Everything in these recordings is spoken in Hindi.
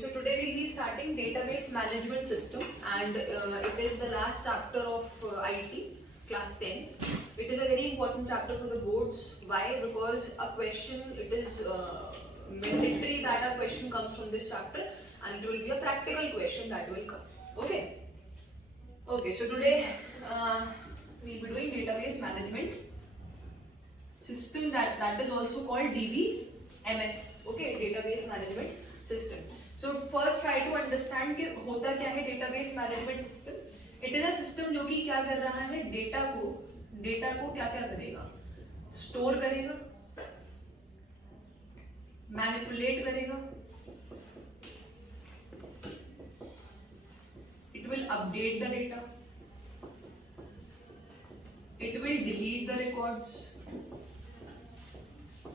so today we'll be starting database management system, and it is the last chapter of IT class 10. It is a very important chapter for the boards. Why? Because a question, it is mandatory that a question comes from this chapter, and it will be a practical question that will come. Okay. Okay, so today we'll be doing database management system, that is also called DBMS. Okay, database management system. So first try to understand कि होता क्या है database management system. It is a system जो कि क्या कर रहा है, डेटा को क्या क्या करेगा, स्टोर करेगा, मैनिपुलेट करेगा, it will update the data, it will delete the records,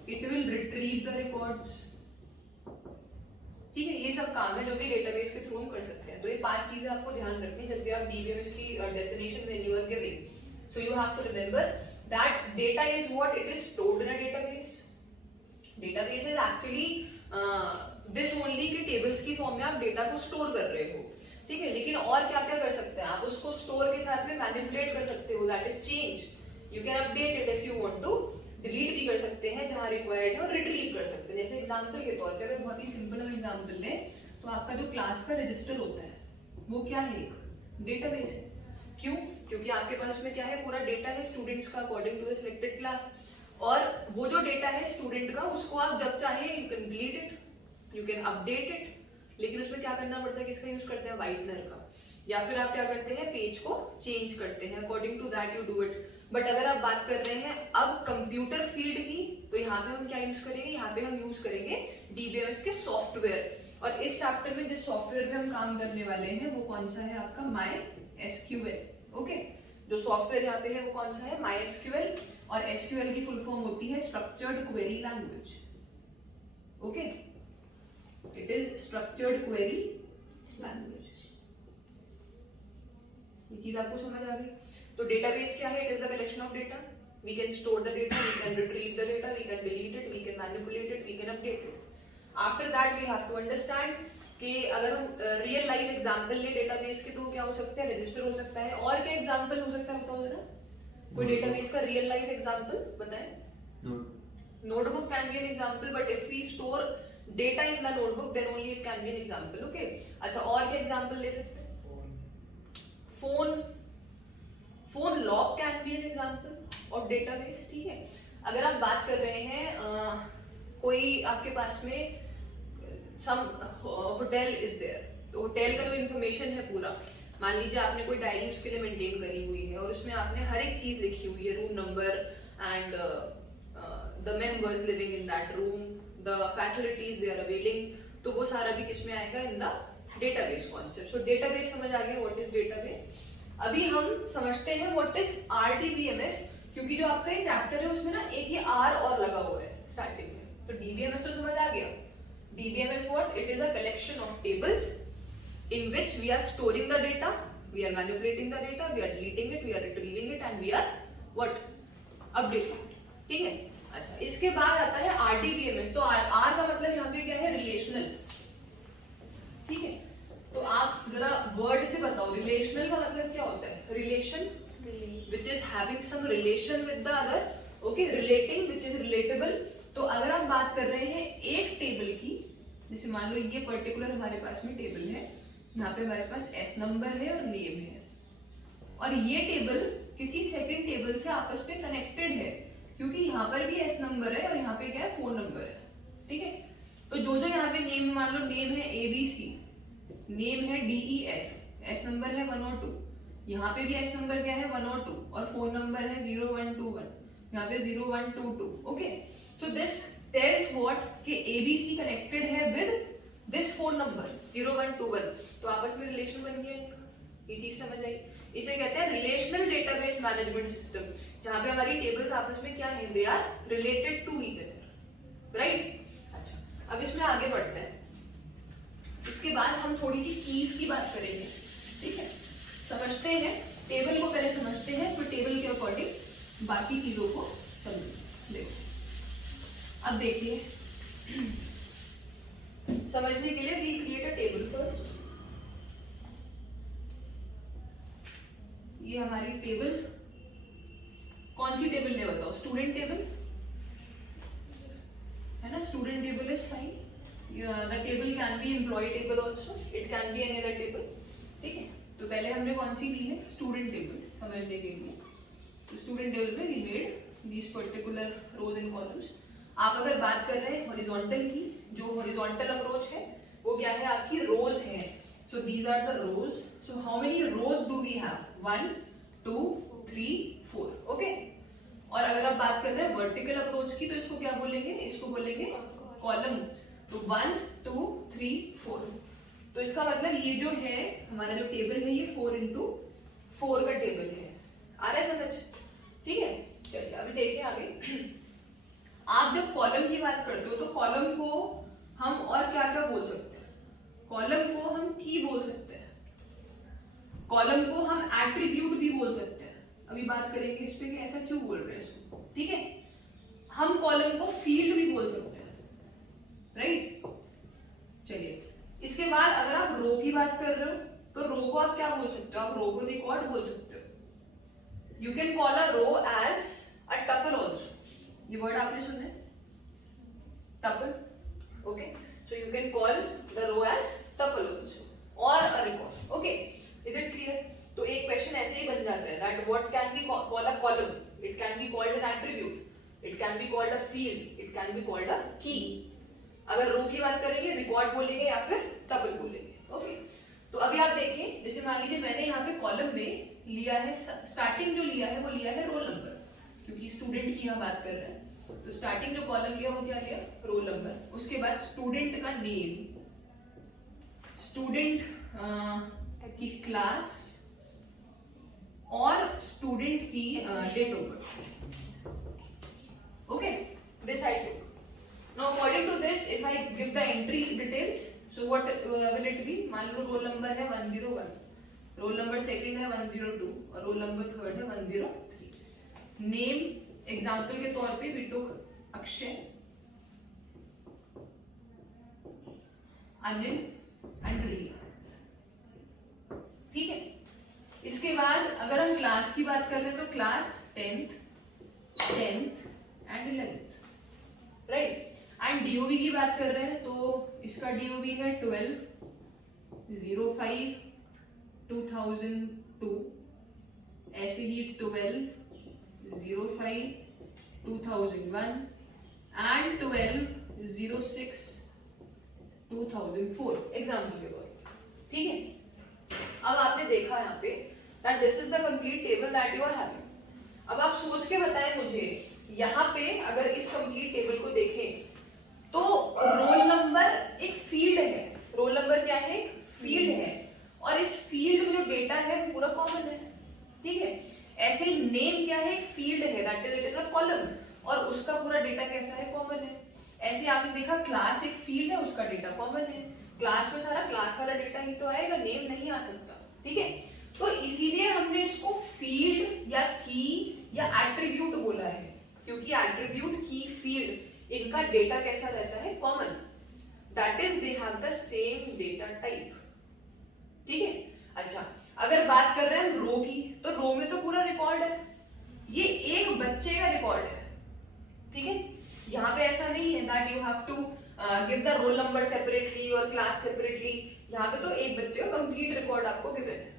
it will retrieve the records. ठीक है, ये सब काम है जो कि डेटाबेस के थ्रू हम कर सकते हैं. तो ये 5 चीजें आपको ध्यान रखनी जब भी आप डीबीएमएस की definition when you are giving. So you have to remember that data is what it is stored in a database. Database is actually this only कि टेबल्स की फॉर्म में आप डेटा को स्टोर कर रहे हो. ठीक है, लेकिन और क्या क्या कर सकते हैं आप, उसको स्टोर के साथ में मैनिपुलेट कर सकते हो, that is change. You can update it if you want to, delete भी कर सकते हैं जहां रिक्वायर्ड है, और रिट्रीव कर सकते हैं. जैसे एग्जांपल के तौर पे अगर बहुत ही सिंपल हम एग्जांपल लें तो आपका जो क्लास का रजिस्टर होता है वो क्या है, एक डेटाबेस है. क्यों? क्योंकि आपके पास उसमें क्या है, पूरा डेटा है स्टूडेंट्स का according to the selected class. और वो जो डेटा है स्टूडेंट का, उसको आप जब चाहे you can delete it, you can update it. लेकिन उसमें क्या करना पड़ता है, किसका यूज करते हैं, व्हाइटनर का. या फिर आप क्या करते हैं, पेज को चेंज करते हैं, according to that you do it. But अगर आप बात कर रहे हैं अब कंप्यूटर फील्ड की, तो यहाँ पे हम क्या यूज करेंगे, यहाँ पे हम यूज करेंगे डीबीएमएस के सॉफ्टवेयर. और इस चैप्टर में जिस सॉफ्टवेयर पे हम काम करने वाले हैं वो कौन सा है, आपका MySQL. ओके, जो सॉफ्टवेयर यहाँ पे है वो कौन सा है, MySQL. और SQL की फुल फॉर्म होती है structured query language. Okay, it is structured query language. ये चीज आपको समझ आ गई. तो डेटाबेस क्या है, it is the collection of data. We can store the data, we can retrieve the data, we can delete it, we can manipulate it, we can update it. After that we have to understand कि अगर हम रियल लाइफ एग्जांपल ले डेटाबेस के, तो क्या हो सकता है, रजिस्टर हो सकता है. और क्या एग्जांपल हो सकता है बताओ जरा, कोई डेटाबेस का रियल लाइफ एग्जांपल बताएं. Notebook can be an example, but if we store data in the notebook then only it can be an example. Okay, अच्छा और क्या एग्जांपल ले सकते हैं, phone lock can be an example of database. ठीक है, अगर आप बात कर रहे हैं कोई आपके पास में सम होटल इज देयर, तो होटल का जो इन्फॉर्मेशन है पूरा, मान लीजिए आपने कोई डायरी उसके लिए मेंटेन करी हुई है और उसमें आपने हर एक चीज लिखी हुई है, room number and the members living in that room, the facilities they are availing. तो वो सारा भी किसमें आएगा, in the database concept. So database समझ आ गया, व्हाट इज डेटाबेस. अभी हम समझते हैं व्हाट इज RDBMS, क्योंकि जो आपका ये चैप्टर है उसमें ना एक ये R और लगा हुआ है स्टार्टिंग में. तो DBMS तो समझ आ गया. DBMS what? It is a collection of tables in which we are storing the data, we are manipulating the data, we are deleting it, we are retrieving it, and we are what? Updating it. ठीक है. अच्छा, इसके बाद आता है RDBMS. तो R का मतलब यहाँ पे क्या है, रिलेशनल. ठीक है, तो आप जरा वर्ड से बताओ, रिलेशनल का मतलब क्या होता है, relation which is having some relation with the other. Okay, relating which is relatable. तो अगर हम बात कर रहे हैं एक टेबल की, जैसे मान लो ये पर्टिकुलर हमारे पास में टेबल है, यहाँ पे हमारे पास S नंबर है और नेम है, और ये टेबल किसी सेकंड टेबल से आपस में कनेक्टेड है, क्योंकि यहाँ पर भी S नंबर है और यहाँ पे क्या है, फोन नंबर है. ठीक है, तो जो जो यहाँ पे नेम, मान लो नेम है ABC, नेम है DEF, S नंबर है 1 और 2, यहाँ पे भी S नंबर क्या है 1 और 2, और फोन नंबर है 0121, यहाँ पे 0122. Okay, so this tells what कि ABC कनेक्टेड है with this phone number 0121. तो आपस में रिलेशन बन गया इनका. ये चीज समझ आई. इसे कहते हैं रिलेशनल डेटाबेस मैनेजमेंट सिस्टम, जहां पे हमारी टेबल्स आपस में क्या है, they are related to each other. Right. अच्छा, अब इसमें आगे बढ़ते हैं. इसके बाद हम थोड़ी सी कीज की बात करेंगे. ठीक है, समझते हैं टेबल को, पहले समझते हैं, फिर टेबल के अकॉर्डिंग बाकी चीजों को समझेंगे. देखो अब देखिए, समझने के लिए we create a table first. ये हमारी टेबल, कौन सी टेबल ले बताओ? स्टूडेंट टेबल है ना, student table is fine. The table can be employ table also, it can be any other table, ठीक है। तो पहले हमने कौन सी ली है? स्टूडेंट टेबल, समझने के लिए। तो स्टूडेंट टेबल में we made these particular rows and columns. आप अगर बात कर रहे हैं हॉरिजॉन्टल की, जो हॉरिजॉन्टल अप्रोच है वो क्या है? आपकी रोज है। So these are the rows. So how many rows do we have? 1 2 3 4, okay. और अगर आप बात कर रहे हैं वर्टिकल अप्रोच की, तो इसको क्या बोलेंगे? इसको बोलेंगे कॉलम। तो 1 2 3 4। तो इसका मतलब ये जो है हमारा जो टेबल है, ये 4 into 4 का टेबल है। आ रहा है समझ? ठीक है, चलिए अभी देखिए आगे। आप जब कॉलम की बात करते हो तो कॉलम को हम और क्या क्या बोल सकते हैं? कॉलम को हम की बोल सकते हैं, कॉलम को हम एट्रीब्यूट भी बोल सकते हैं। अभी बात करेंगे इस पे कि ऐसा क्यों बोल रहे हैं इसको, ठीक है। हम कॉलम को फील्ड भी बोल सकते हैं, राइट। चलिए, इसके बाद अगर आप रो की बात कर रहे हो तो रो को आप क्या बोल सकते हो? आप रो को रिकॉर्ड बोल सकते हो। You can call a row as a tuple also. ये वर्ड आपने सुना है, tuple, okay. So you can call the row as tuple also और a record, okay. Is it clear? तो एक क्वेश्चन ऐसे ही बन जाता है that what can be called a column? It can be called an attribute, it can be called a field, it can be called a key. अगर रो की बात करेंगे रिकॉर्ड बोलेंगे या फिर टपल बोलेंगे, ओके। तो अभी आप देखें, जैसे मान लीजिए मैंने यहाँ पे कॉलम में लिया है, स्टार्टिंग जो लिया है वो लिया है रोल नंबर, क्योंकि स्टूडेंट की हम बात कर रहे हैं। तो स्टार्टिंग जो कॉलम लिया वो क्या लिया? Roll number. उसके बाद स्टूडेंट का नेम, स्टूडेंट की क्लास और स्टूडेंट की date of birth, okay. This I took. Now according to this, if I give the entry details, so what will it be? मान लो रोल नंबर है 101, रोल नंबर सेकंड है 102 और रोल नंबर थर्ड है 103। नेम एग्जांपल के तौर पे we took Akshay, Anil and Riya, ठीक है। इसके बाद अगर हम क्लास की बात कर रहे हैं तो class 10th and 11th, right. And DOB की बात कर रहे हैं तो इसका डीओबी है 12/05/2002, ऐसे ही 12/05/2001 एंड 12/06/2004 एग्जाम्पल के तौर, ठीक है। अब आपने देखा यहाँ पे that this is the complete table that you are having। अब आप सोच के बताएं मुझे, यहाँ पे अगर इस कंप्लीट टेबल को देखें तो रोल नंबर एक फील्ड है। रोल नंबर क्या है? फील्ड है। और इस फील्ड में जो डेटा है वो पूरा कॉमन है, ठीक है। ऐसे ही नेम क्या है? एक फील्ड है, that is it is a column, और उसका पूरा डेटा कैसा है? कॉमन है। ऐसे आपने देखा क्लास एक फील्ड है, उसका डेटा कॉमन है। क्लास में सारा क्लास वाला डेटा ही तो आएगा, नेम नहीं आ सकता, ठीक है। तो इसीलिए हमने इसको फील्ड या की या एट्रीब्यूट बोला है, क्योंकि एट्रीब्यूट, की, फील्ड इनका डेटा कैसा रहता है? Common, that is they have the same data type, ठीक है। अच्छा, अगर बात कर रहे हैं रो की, तो रो में तो पूरा रिकॉर्ड है, ये एक बच्चे का रिकॉर्ड है, ठीक है। यहाँ पे ऐसा नहीं है that you have to give the roll number separately और क्लास सेपरेटली। यहाँ पे तो एक बच्चे का कंप्लीट रिकॉर्ड आपको गिवन है,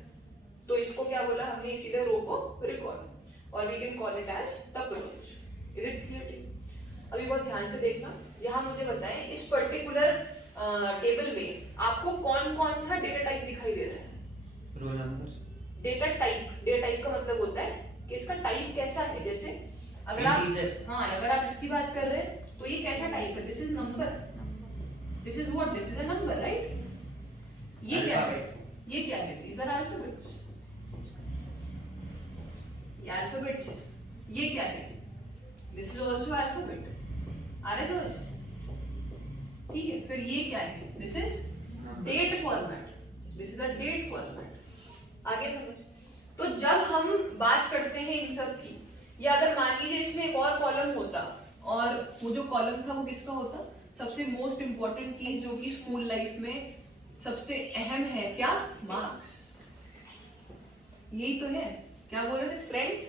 तो इसको क्या बोला हमने? इसीलिए रो को रिकॉर्ड, और we can call it as tuple. Is it clear? अभी बहुत ध्यान से देखना। यहाँ मुझे बताएं, इस पर्टिकुलर टेबल में आपको कौन कौन सा डेटा टाइप दिखाई दे रहा है? Roll number. Data type, data type का मतलब होता है कि इसका टाइप कैसा है। जैसे अगर आप अगर आप इसकी बात कर रहे हैं तो ये कैसा टाइप है? This is number, this is what? This is a number, right. ये क्या है? ये क्या है? दीज आर अल्फाबेट्स, ये अल्फाबेट्स है। ये क्या है? This is also alphabet. आ रहा है समझ? ठीक है। फिर ये क्या है? This is date format, this is a date format. आगे समझ? तो जब हम बात करते हैं इन सब की, या अगर मान लीजिए इसमें एक और कॉलम होता, और वो जो कॉलम था वो किसका होता? सबसे मोस्ट इंपॉर्टेंट चीज जो कि स्कूल लाइफ में सबसे अहम है, क्या? मार्क्स। यही तो है। क्या बोल रहे थे? Friends,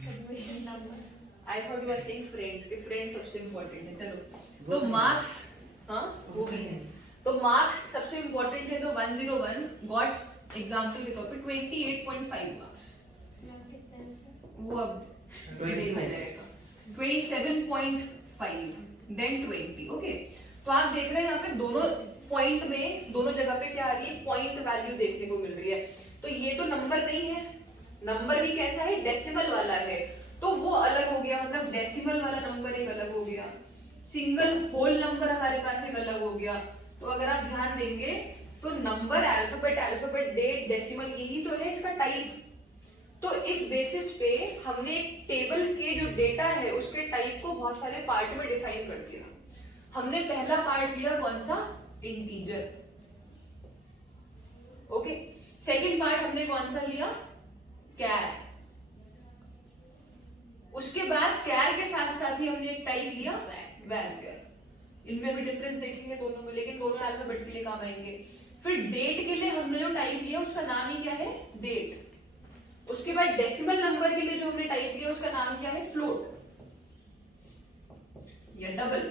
admission number. I thought you are saying friends, कि फ्रेंड्स सबसे इंपॉर्टेंट है। चलो, तो मार्क्स, हाँ वो भी है। तो मार्क्स सबसे इंपॉर्टेंट है। तो 101 गॉट एग्जाम्पल के तौर पे 28.5 मार्क्स। वो अब देखा जाएगा। 27.5 देन 20। ओके, तो आप देख रहे हैं यहाँ पे दोनों पॉइंट में, दोनों जगह पे क्या आ रही है? पॉइंट वैल्यू देखने को मिल रही है। तो ये तो नंबर नहीं है, नंबर भी कैसा है? डेसिमल वाला है। तो वो अलग हो गया, मतलब डेसिमल वाला नंबर एक अलग हो गया, सिंगल होल नंबर हमारे पास एक अलग हो गया। तो अगर आप ध्यान देंगे तो number, alphabet, alphabet, date, decimal, यही तो है इसका टाइप। तो इस बेसिस पे हमने एक टेबल के जो डेटा है उसके टाइप को बहुत सारे पार्ट में डिफाइन कर दिया। हमने पहला पार्ट लिया कौन सा? इंटीजर। ओके, सेकंड पार्ट हमने कौन सा लिया? कैर। उसके बाद कैर के साथ साथ ही हमने एक टाइप लिया वैर। इनमें भी डिफरेंस देखेंगे दोनों में, लेकिन दोनों अल्फाबेट के लिए काम आएंगे। फिर डेट के लिए हमने जो टाइप लिया उसका नाम ही क्या है? डेट। उसके बाद डेसिमल नंबर के लिए जो हमने टाइप लिया उसका नाम क्या है? फ्लोट या डबल।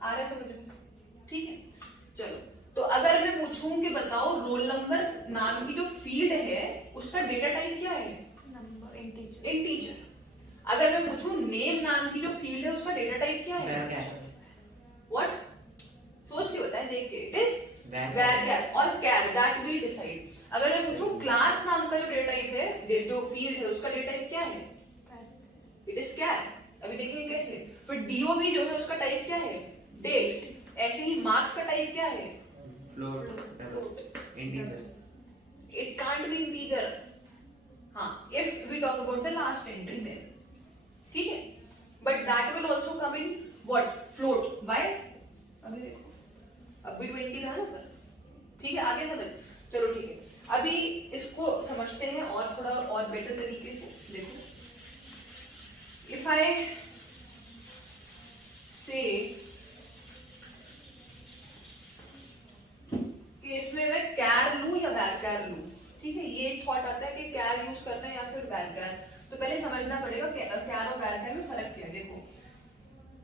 आ रहा है समझ में? ठीक है, चलो। तो अगर मैं पूछूं कि बताओ रोल नंबर नाम की जो फील्ड है उसका डेटा टाइप क्या है? Number, integer. इंटीजर। अगर मैं पूछूं नेम नाम की जो फील्ड है उसका डेटा टाइप क्या है? व्हाट? सोच के बताएं, देख के। इट इज वैर और कैर, दैट वी डिसाइड। अगर मैं पूछूं क्लास नाम का जो डेटा टाइप है, जो फील्ड है उसका डेटा टाइप क्या है? इट इज कैर। अभी देखेंगे कैसे। फिर डीओबी जो है उसका टाइप क्या है? डेट। ऐसे ही मार्क्स का टाइप क्या है? Float, integer. It can't be integer. हाँ, if we talk about the last entry there, ठीक है? But that will also come in what? Float. Why? अभी देखो, अब भी 20 रहा ना पर, ठीक है? आगे समझ, चलो ठीक है। अभी इसको समझते हैं और थोड़ा और बेटर तरीके से। देखो, if I say कि इसमें मैं कैर लूं या वैर कैर लूं, ठीक है? ये थॉट आता है कि कैर यूज करना है या फिर वैर कैर। तो पहले समझना पड़ेगा कि कैर और वैर कैर में फर्क क्या है। देखो,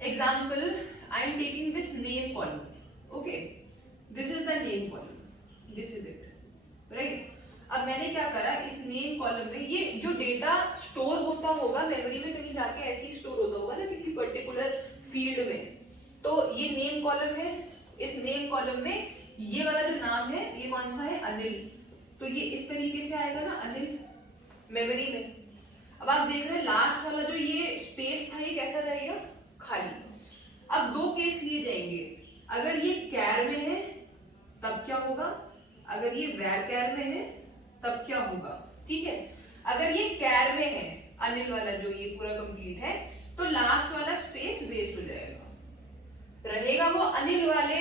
example, I am taking this name column. Okay, this is the name column, this is it, right? अब मैंने क्या करा, इस नेम कॉलम में ये जो डेटा स्टोर होता होगा मेमोरी में, कहीं जाके ऐसे ही स्टोर होता होगा ना किसी पर्टिकुलर फील्ड में। तो ये नेम कॉलम है, इस नेम कॉलम में ये वाला जो नाम है ये कौन सा है? अनिल। तो ये इस तरीके से आएगा ना, अनिल, मेमोरी में। अब आप देख रहे हैं लास्ट वाला जो ये स्पेस था ये कैसा रहेगा? खाली। अब दो केस लिए जाएंगे, अगर ये कैर में है तब क्या होगा, अगर ये वैर कैर में है तब क्या होगा, ठीक है? अगर ये कैर में है, अनिल वाला जो ये पूरा कंप्लीट है, तो लास्ट वाला स्पेस वेस्ट हो जाएगा। रहेगा वो अनिल वाले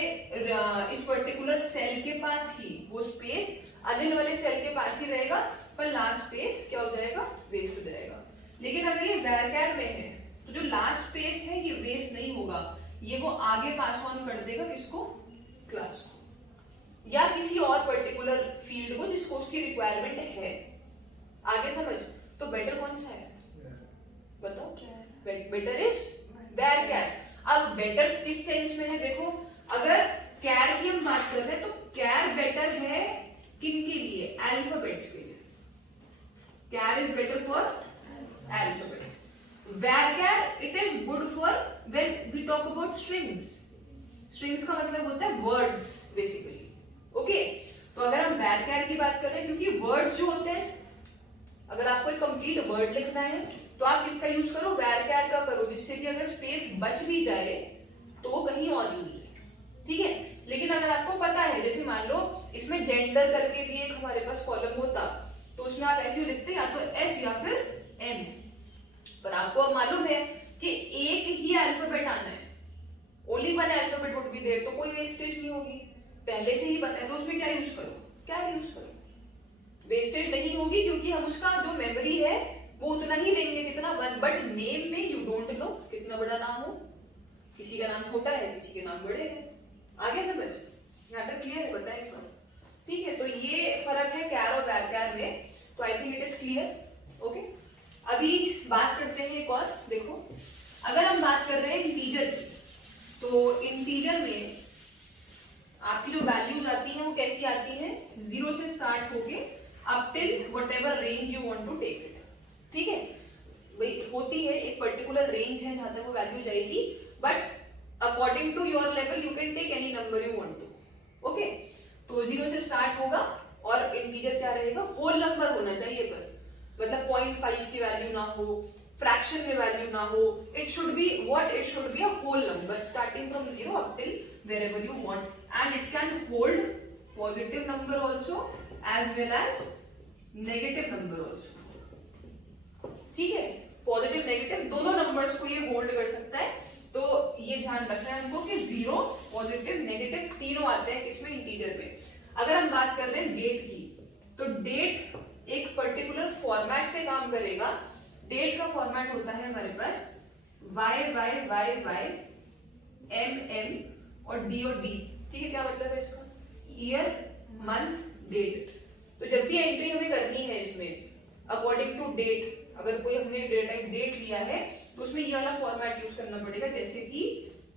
इस पर्टिकुलर सेल के पास ही, वो स्पेस अनिल वाले सेल के पास ही रहेगा, पर लास्ट स्पेस क्या हो जाएगा? वेस्ट हो जाएगा। लेकिन अगर ये वैर कैर में है तो जो लास्ट स्पेस है ये वेस्ट नहीं होगा, ये वो आगे पास ऑन कर देगा किसको? क्लास को, या किसी और पर्टिकुलर फील्ड को जिसको उसकी रिक्वायरमेंट है। आगे समझ? तो बेटर कौन सा है बताओ? बेटर इज वैर कैर। अब बेटर किस सेंस में है? देखो, अगर कैर की हम बात कर रहे हैं तो कैर बेटर है किन के लिए? अल्फाबेट्स के लिए। Char is better for alphabets. Varchar it is good for when we talk about strings. Strings का मतलब होता है वर्ड्स बेसिकली। ओके, तो अगर हम वैर कैर की बात कर रहे हैं, क्योंकि वर्ड जो होते हैं, अगर आपको एक कंप्लीट वर्ड लिखना है तो आप किसका यूज करो? वैर कैर का करो, जिससे कि अगर स्पेस बच भी जाए तो वो कहीं और यूज है, ठीक है? लेकिन अगर आपको पता है, जैसे मान लो इसमें जेंडर करके भी एक हमारे पास कॉलम होता, तो उसमें आप ऐसे ही लिखते या तो एफ या फिर एम, पर आपको अब मालूम है कि एक ही अल्फाबेट आना है, only one alphabet would be there, तो कोई वेस्टेज नहीं होगी, पहले से ही पता है। तो उसमें क्या यूज करो? क्या यूज करो? वेस्टेज नहीं होगी, क्योंकि हम उसका जो मेमोरी है वो उतना ही देंगे, कितना? वन। बट नेम में यू डोंट नो कितना बड़ा नाम हो, किसी का नाम छोटा है, किसी के नाम बड़े हैं। आगे समझ, यहाँ तक क्लियर है? बताएं एक बार। ठीक है, तो ये फर्क है कैर और वैरचैर में। तो I think it is clear. Okay, अभी बात करते हैं एक और। देखो, अगर हम बात कर रहे हैं इंटीजर की, तो इंटीजर में आपकी जो वैल्यूज आती हैं वो कैसी आती हैं? 0 से स्टार्ट होके up till whatever range you want to take it. ठीक है भाई, होती है एक पर्टिकुलर रेंज है जहां तक वो वैल्यू जाएगी, but according to your level you can take any number you want to. Okay, तो 0 से स्टार्ट होगा और इंटीजर क्या रहेगा? होल नंबर होना चाहिए, पर मतलब 0.5 की वैल्यू ना हो, फ्रैक्शन में वैल्यू ना हो। It should be what? It should be a whole number starting from 0 up till wherever you want, and it can hold positive number also as well as negative number also। ठीक है, पॉजिटिव नेगेटिव दोनों नंबर्स को ये होल्ड कर सकता है। तो ये ध्यान रखना है हमको कि 0 पॉजिटिव नेगेटिव तीनों आते हैं किसमें? इंटीजर में। अगर हम बात कर रहे हैं डेट की, तो डेट एक पर्टिकुलर फॉर्मेट पे काम करेगा। डेट का फॉर्मेट होता है हमारे पास YYYY MM और D और D। ठीक है, क्या मतलब है इसका? Year, month, date. तो जब भी एंट्री हमें करनी है इसमें अकॉर्डिंग टू डेट, अगर कोई हमने डेट लिया है तो उसमें ये वाला फॉर्मेट यूज करना पड़ेगा, जैसे कि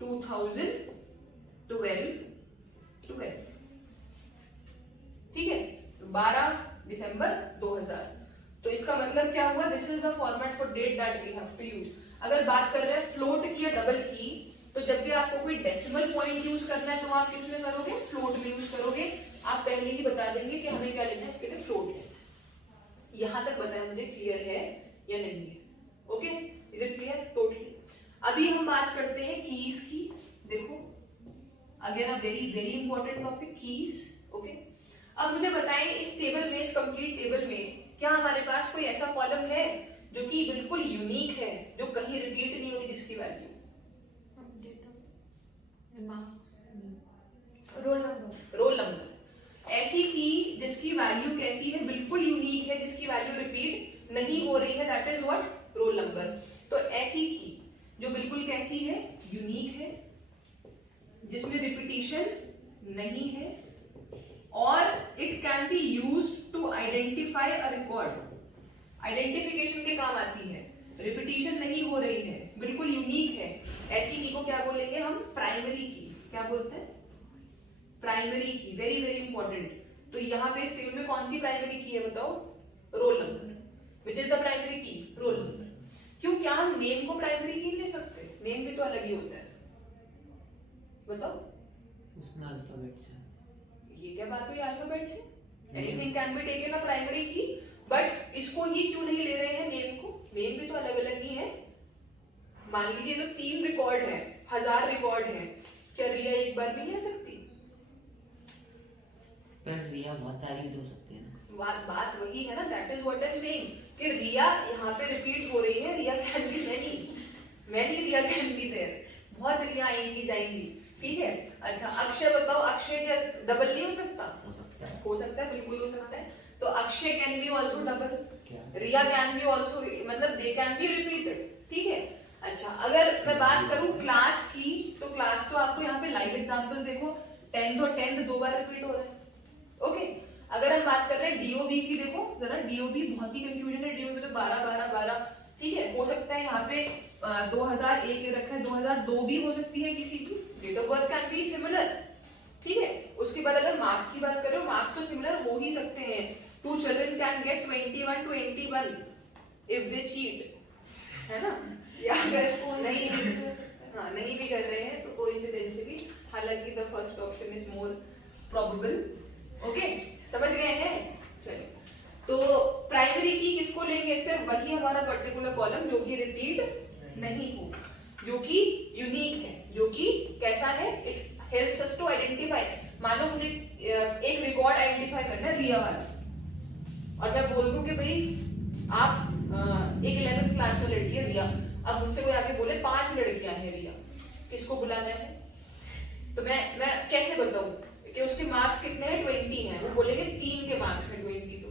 2012। ठीक है, तो 12 दिसंबर 2000। तो इसका मतलब क्या हुआ? This is the format for date that we have to use. अगर बात कर रहे हैं फ्लोट की या डबल की, तो जब भी आपको कोई डेसिमल पॉइंट यूज करना है तो आप किसमें करोगे? फ्लोट में यूज करोगे। आप पहले ही बता देंगे कि हमें क्या लेना है, इसके लिए फ्लोट है। यहां तक बताया मुझे क्लियर है या नहीं है? Okay, is it clear? Totally. अभी हम बात करते हैं कीज की। देखो, again a very very important topic, keys. Okay, अब मुझे बताएं इस टेबल में, इस कंप्लीट टेबल में क्या हमारे पास कोई ऐसा कॉलम है जो कि बिल्कुल यूनिक है, जो कहीं रिपीट नहीं होगी, जिसकी वैल्यू? Roll number. ऐसी की जिसकी वैल्यू कैसी है? बिल्कुल यूनिक है, जिसकी वैल्यू रिपीट नहीं हो रही है, that is what? Roll number. तो ऐसी की जो बिल्कुल कैसी है? यूनिक है, जिसमें रिपीटिशन नहीं है, और it can be used to identify a record. Identification के काम आती है, रिपीटिशन नहीं हो रही है, बिल्कुल यूनिक है। ऐसी की को क्या बोलेंगे हम? प्राइमरी की। क्या बोलते हैं? प्राइमरी की। Very very important. तो यहाँ पे इस टेबल में कौन सी प्राइमरी की है बताओ? Roll number. Which is the primary key? Roll number. क्यों, क्या हम नेम को प्राइमरी की ले सकते? नेम भी तो अलग ही होता है, बताओ। उसमें अल्फाबेट से। ये क्या बात हुई अल्फाबेट से? Anything can be taken a primary की, बट इसको ही क्यों नहीं ले रहे हैं नेम को? नेम भी तो अलग अलग ही है। मान लीजिए तो 3 रिकॉर्ड है, 1000 रिकॉर्ड है, क्या रिया एक बार भी ले सकती? पर रिया बहुत सारी भी हो सकती है ना। बात वही है ना, that is what I am saying कि रिया यहाँ पे रिपीट हो रही है। Riya can be many Riya can be there. बहुत रिया आएंगी जाएंगी। ठीक है, अच्छा अक्षय बताओ, अक्षय क्या डबल नहीं हो सकता? हो सकता है, हो सकता है, बिल्कुल हो सकता है। तो Akshay can be also double, क्या? रिया कैन बी ऑल्सो, मतलब दे कैन बी रिपीटेड। ठीक है, अच्छा अगर मैं बात करूं क्लास की, तो क्लास तो आपको यहाँ पे लाइव एग्जांपल देखो, 10th और 10th 2 बार रिपीट हो रहा है। ओके, अगर हम बात कर रहे हैं डीओबी की, देखो जरा डीओबी बहुत ही कंफ्यूजन है। डीओबी तो 12 12 12। ठीक है, हो सकता है यहाँ पे 2001 रखा है, 2002 भी हो सकती है किसी की। Date of birth can be similar. ठीक है, उसके बाद अगर मार्क्स की बात करें, मार्क्स तो सिमिलर हो ही सकते हैं। 2 children can get 21 if they cheat, है ना? या अगर नहीं नहीं भी कर रहे हैं तो कोइंसिडेंटली, हालांकि the first option is more probable. Okay, समझ गए हैं? चलिए, तो प्राइमरी की किसको लेंगे? सिर्फ वही हमारा पर्टिकुलर कॉलम जो कि रिपीट नहीं हो, जो कि यूनिक है, जो कि कैसा है? It helps us to identify. मानो मुझे एक रिकॉर्ड आइडेंटिफाई करना है रिया वाला, और मैं बोल दूं कि भाई आप एक 11th क्लास में लड़की है रिया, अब मुझसे कोई आके बोले 5 लड़कियां हैं रिया, किसको बुलाना है? तो मैं कैसे बताऊं कि उसके मार्क्स कितने हैं? 20 हैं। वो बोलेंगे 3 के मार्क्स हैं 20। तो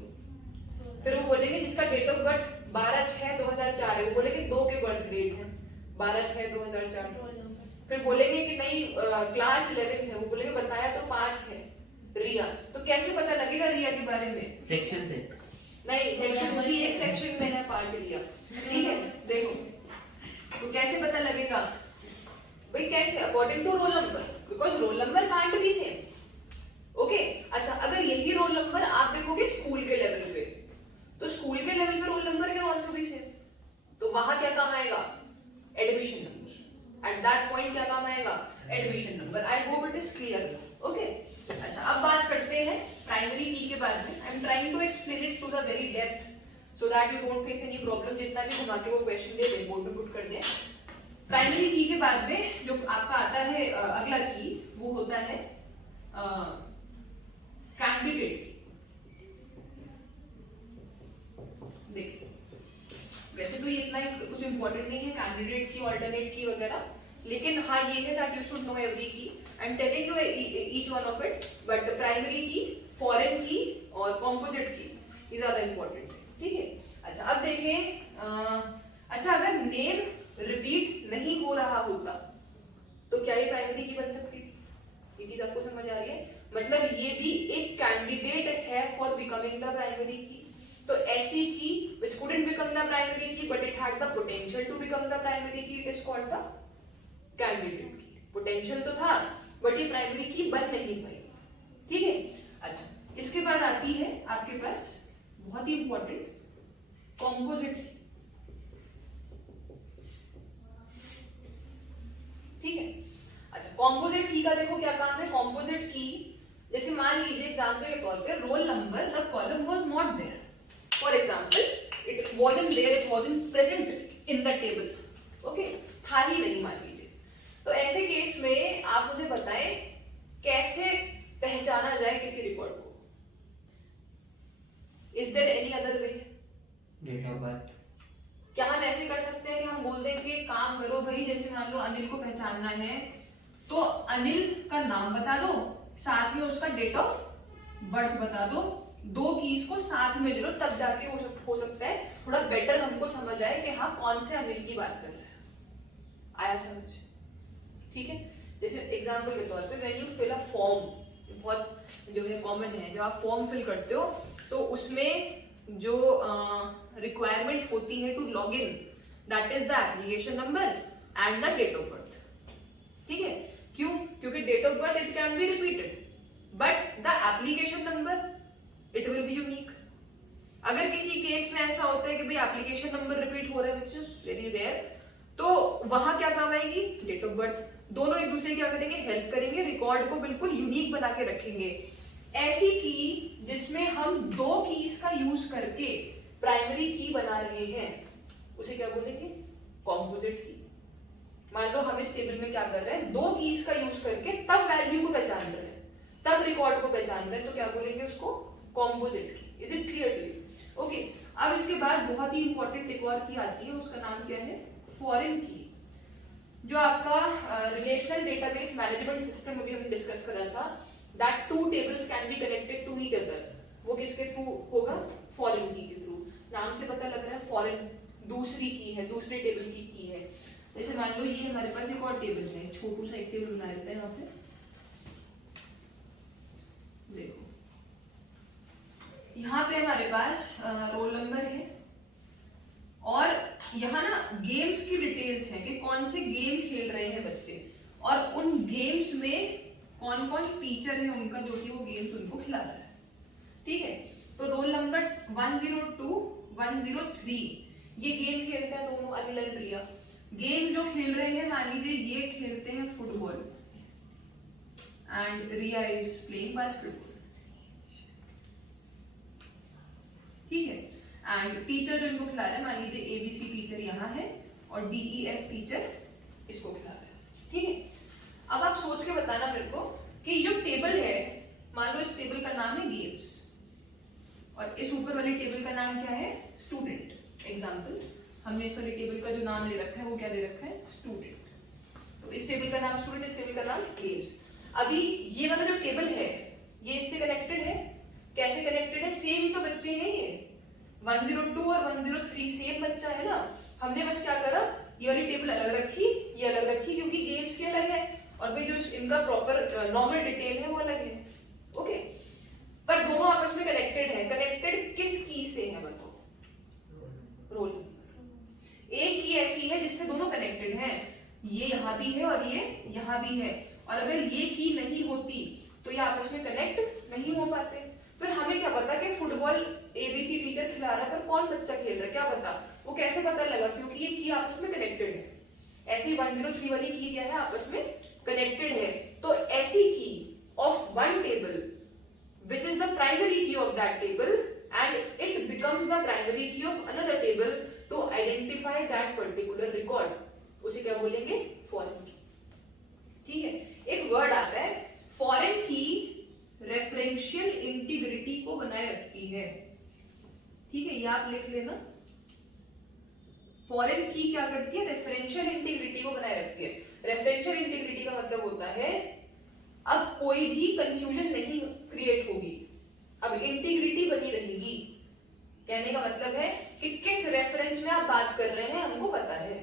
फिर वो बोलेंगे जिसका डेट ऑफ बर्थ 12/6/2004 है, वो बोलेंगे 2 के बर्थ डेट है 12/6/2004। फिर बोलेंगे कि नहीं क्लास 11 है, वो बोलेंगे बताया तो 5 है रिया, तो कैसे पता लगेगा रिया के बारे में? सेक्शन से नहीं, सेक्शन उसी एक सेक्शन में है 5 रिया, ठीक है। देखो तो कैसे पता लगेगा भाई? कैसे? According to roll number, because roll number can't be same. Okay, अच्छा अगर यही रोल नंबर आप देखोगे स्कूल के लेवल पे, तो स्कूल के लेवल पे roll number can also be same, तो वहां क्या काम आएगा? Admission number. At that point क्या काम आएगा? Admission number. I hope it is clear. Okay, अच्छा अब बात करते हैं प्राइमरी की के बारे में। I am trying to explain it to the very depth so that you don't face any problem. जितना भी घुमा के वो क्वेश्चन दे दे, बोर्ड में पुट कर दे। प्राइमरी की के बाद में जो आपका आता है अगला की, वो होता है कैंडिडेट। देखिए वैसे तो ये इतना कुछ इंपॉर्टेंट नहीं है कैंडिडेट की, ऑल्टरनेट की वगैरह, लेकिन हाँ ये है that you should know every key. I am telling you each one of it, but primary key, foreign key और कॉम्पोजिट की, ये ज्यादा इंपॉर्टेंट है, ठीक है। अच्छा अब देखें, अच्छा अगर नेम रिपीट नहीं हो रहा होता तो क्या ये प्राइमरी की बन सकती थी? ये चीज आपको समझ आ रही है? मतलब ये भी एक कैंडिडेट है फॉर बिकमिंग द प्राइमरी की। तो ऐसी की which couldn't become the primary key but it had the potential to become the primary key, it is called the candidate key। Potential तो था बट ये प्राइमरी की बन नहीं पाई, ठीक है। अच्छा इसके बाद आती है आपके पास बहुत ही इंपॉर्टेंट कॉम्पोजिट की, ठीक है। अच्छा कॉम्पोजिट की का देखो क्या काम है। कॉम्पोजिट की जैसे मान लीजिए एग्जांपल के तौर पे roll number the column was not there, for example it wasn't there, it wasn't present in the table, okay, था ही नहीं मान लीजिए। तो ऐसे केस में आप मुझे बताएं कैसे पहचाना जाए किसी रिकॉर्ड को? Is there any other way? Date of birth. क्या हम ऐसे कर सकते हैं कि हम बोल दें कि काम करो भाई, जैसे मान लो अनिल को पहचानना है तो अनिल का नाम बता दो, साथ में उसका डेट ऑफ बर्थ बता दो, दो कीज को साथ में ले लो, तब जाके हो सकता है थोड़ा बेटर हमको समझ आए कि हाँ कौन से अनिल की बात कर रहे हैं। आया समझ? ठीक है। जैसे एग्जांपल के तौर पे when you fill a form, बहुत जो है कॉमन है, जब आप फॉर्म फिल करते हो तो उसमें जो रिक्वायरमेंट होती है to log in, that is the application number and the date of birth, ठीक है। क्यों? क्योंकि date of birth it can be repeated but the application number it will be unique. अगर किसी केस में ऐसा होता है कि भाई एप्लीकेशन नंबर रिपीट हो रहा है व्हिच इज वेरी रेयर, तो वहां क्या काम आएगी? Date of birth. दोनों एक दूसरे क्या करेंगे? हेल्प करेंगे, रिकॉर्ड को बिल्कुल यूनिक बना के रखेंगे। ऐसी की जिसमें हम दो कीज का यूज करके प्राइमरी की बना रहे हैं उसे क्या बोलेंगे? कॉम्पोजिट की। मान लो हम इस टेबल में क्या कर रहे हैं, दो कीज का यूज करके तब वैल्यू को पहचान रहे हैं, तब रिकॉर्ड को पहचान रहे हैं, तो क्या बोलेंगे उसको? कॉम्पोजिट की। Is it clear to you? Okay, अब इसके बाद बहुत ही इंपॉर्टेंट एक और की आती है, उसका नाम क्या है? फॉरेन की। जो आपका रिलेशनल डेटाबेस मैनेजमेंट सिस्टम अभी हमने डिस्कस करा था, that two tables can be connected to each other, वो किसके थ्रू होगा? फॉरेन की के थ्रू। नाम से पता लग रहा है फॉरेन दूसरी की है, दूसरे टेबल की है। जैसे मान लो ये हमारे पास एक और टेबल है, छोटू सा एक टेबल बना देते हैं यहाँ पे, देखो यहाँ पे हमारे पास रोल नंबर है और यहाँ ना गेम्स की डिटेल्स हैं कि कौन से गेम खेल रहे हैं बच्चे और उन गेम्स में कौन कौन टीचर है उनका जो कि वो गेम्स उनको खिला रहा है, ठीक है। तो रोल नंबर 102, 103 ये गेम खेलते हैं दोनों, अनिल एंड रिया। गेम जो खेल रहे हैं, मान लीजिए ये खेलते हैं football and Ria is playing basketball, ठीक है। एंड टीचर जो इनको खिला रहा है, मान लीजिए एबीसी टीचर यहाँ है और डीईएफ टीचर इसको खिला रहा है, ठीक है। अब आप सोच के बताना मेरे को कि जो टेबल है, मान लो इस टेबल का नाम है गेम्स और इस ऊपर वाली टेबल का नाम क्या है? स्टूडेंट। एग्जाम्पल हमने इस वाली टेबल का जो नाम ले रखा है वो क्या दे रखा है? स्टूडेंट। तो इस टेबल का नाम स्टूडेंट, इस टेबल का नाम गेम्स। अभी ये वाला जो टेबल है ये इससे कनेक्टेड है। कैसे कनेक्टेड है? सेम ही तो बच्चे हैं ये, 102 और 103 सेम बच्चा है ना। हमने बस क्या करा, ये वाली टेबल अलग रखी, ये अलग रखी, क्योंकि गेम्स के अलग है और भाई जो इनका प्रॉपर नॉर्मल डिटेल है वो अलग है। ओके, पर दोनों आपस में कनेक्टेड है। कनेक्टेड किस की से है बताओ? Roll number. एक की ऐसी है जिससे दोनों कनेक्टेड हैं, ये यहां भी है और ये यहां भी है, और अगर ये की नहीं होती तो ये आपस में कनेक्ट नहीं हो पाते। फिर हमें क्या पता कि फुटबॉल एबीसी टीचर खिला रहा है पर कौन बच्चा खेल रहा है, क्या पता? वो कैसे पता लगा? क्योंकि ये की आपस में कनेक्टेड है। ऐसी 103 वाली की क्या है, आपस में कनेक्टेड है। तो ऐसी की of one table which is the primary key of that table and it becomes the primary key of another table to identify that particular record, उसे क्या बोलेंगे? फॉरेन की। ठीक है, एक वर्ड आता है फॉरेन की, रेफरेंशियल इंटीग्रिटी को बनाए रखती है। ठीक है, ये आप लिख लेना। फॉरेन की क्या करती है? रेफरेंशियल इंटीग्रिटी को बनाए रखती है। रेफरेंशियल इंटीग्रिटी का मतलब होता है अब कोई भी कंफ्यूजन नहीं क्रिएट होगी, अब इंटीग्रिटी बनी रहेगी। कहने का मतलब है कि किस रेफरेंस में आप बात कर रहे हैं हमको पता है।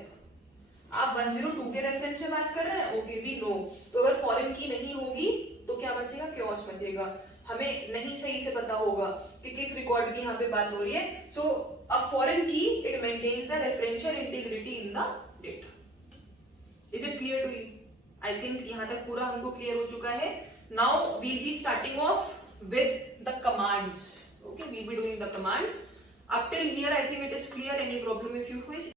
आप 102 के रेफरेंस में बात कर रहे हैं, ओके वी नो। तो अगर फॉरेन की नहीं होगी तो क्या बचेगा? क्योस बचेगा। हमें नहीं सही से पता होगा कि किस रिकॉर्ड की यहाँ पे बात हो रही है। So a foreign key it maintains the referential integrity in the data. Is it clear to you? I think यहां तक पूरा हमको क्लियर हो चुका है। Now we'll be starting off with the commands. Okay, we'll be doing the commands. Up till here I think it is clear. Any problem if you face?